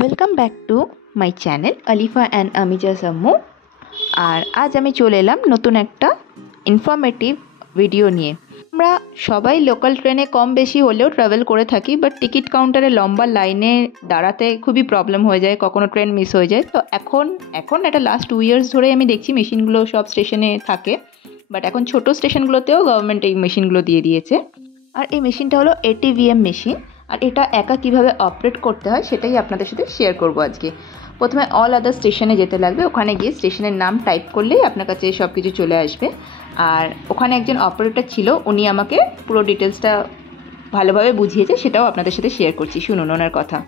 Welcome back to my channel Alifa and Amija Sammu. আর আজ আমি চলে এলাম নতুন একটা ইনফরমেটিভ ভিডিও নিয়ে। আমরা সবাই লোকাল ট্রেনে কম বেশি হলেও ট্রাভেল করে থাকি, বাট টিকিট কাউন্টারে লম্বা লাইনে দাঁড়াতে খুবই প্রবলেম হয়ে যায়, কখনো ট্রেন মিস হয়ে যায়। তো এখন এটা লাস্ট 2 ইয়ার্স ধরে আমি দেখছি মেশিনগুলো সব স্টেশনে থাকে, বাট এখন ছোটো স্টেশনগুলোতেও গভর্নমেন্ট এই মেশিনগুলো দিয়ে দিয়েছে। আর এই মেশিনটা হলো ATVM মেশিন। আর এটা একা কিভাবে অপারেট করতে হয় সেটাই আপনাদের সাথে শেয়ার করব আজকে। প্রথমে অল আদার স্টেশনে যেতে লাগবে, ওখানে গিয়ে স্টেশনের নাম টাইপ করলেই আপনার কাছে সব কিছু চলে আসবে। আর ওখানে একজন অপারেটর ছিল, উনি আমাকে পুরো ডিটেলসটা ভালোভাবে বুঝিয়েছে, সেটাও আপনাদের সাথে শেয়ার করছি, শুনুন ওনার কথা।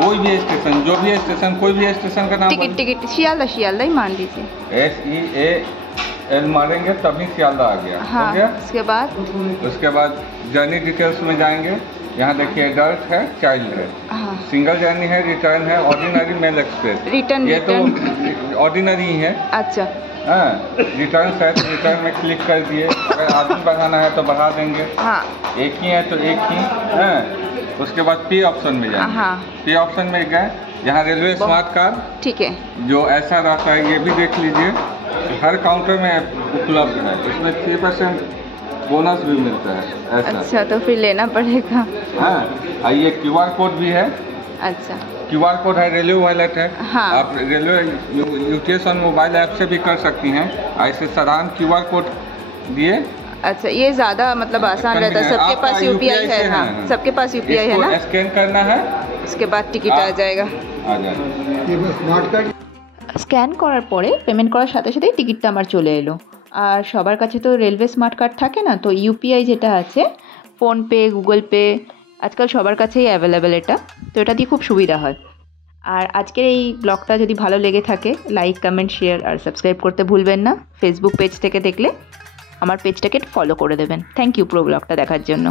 कोई भी स्टेशन, जो भी स्टेशन, कोई भी स्टेशन का नाम टिकट शियालदा ही मान लीजिए। SEAL मारेंगे तभी सियालदा आ गया। हाँ, हो गया। उसके बाद जर्नी डिटेल्स में जाएंगे। यहाँ देखिए एडल्ट है, चाइल्ड है, सिंगल जर्नी है, रिटर्न है, ऑर्डिनरी मेल एक्सप्रेस। ये तो ऑर्डिनरी ही है। अच्छा, हाँ, रिटर्न है तो रिटर्न में क्लिक कर दिए। अगर आदमी बढ़ाना है तो बढ़ा देंगे। हाँ, एक ही है तो एक ही। हाँ, उसके बाद पे ऑप्शन में जाएंगे। हाँ, पे ऑप्शन में गए, यहाँ रेलवे स्मार्ट कार्ड, ठीक है, जो ऐसा रहता है ये भी देख लीजिए, हर काउंटर में उपलब्ध है। इसमें 3% बोनस भी मिलता है ऐसा। अच्छा, तो फिर लेना पड़ेगा। हाँ, और ये QR कोड भी है। अच्छा, QR कोड है, रेलवे वॉलेट है। हाँ। आप रेलवे UTS मोबाइल ऐप से भी कर सकती हैं। ऐसे साधारण QR कोड दिए। अच्छा, ये ज़्यादा मतलब आसान रहता है, सबके पास UPI है। हाँ, सबके पास UPI है ना। स्कैन करना है, उसके बाद टिकट आ जाएगा। आ जाएगा। স্ক্যান করার পরে পেমেন্ট করার সাথে সাথেই টিকিটটা আমার চলে এলো। আর সবার কাছে তো রেলওয়ে স্মার্ট কার্ড থাকে না, তো UPI যেটা আছে, ফোনপে, গুগল পে, আজকাল সবার কাছেই অ্যাভেলেবেল এটা, তো এটা দিয়ে খুব সুবিধা হয়। আর আজকের এই ব্লগটা যদি ভালো লেগে থাকে, লাইক, কমেন্ট, শেয়ার আর সাবস্ক্রাইব করতে ভুলবেন না। ফেসবুক পেজ থেকে দেখলে আমার পেজটাকে ফলো করে দেবেন। থ্যাংক ইউ পুরো ব্লগটা দেখার জন্য।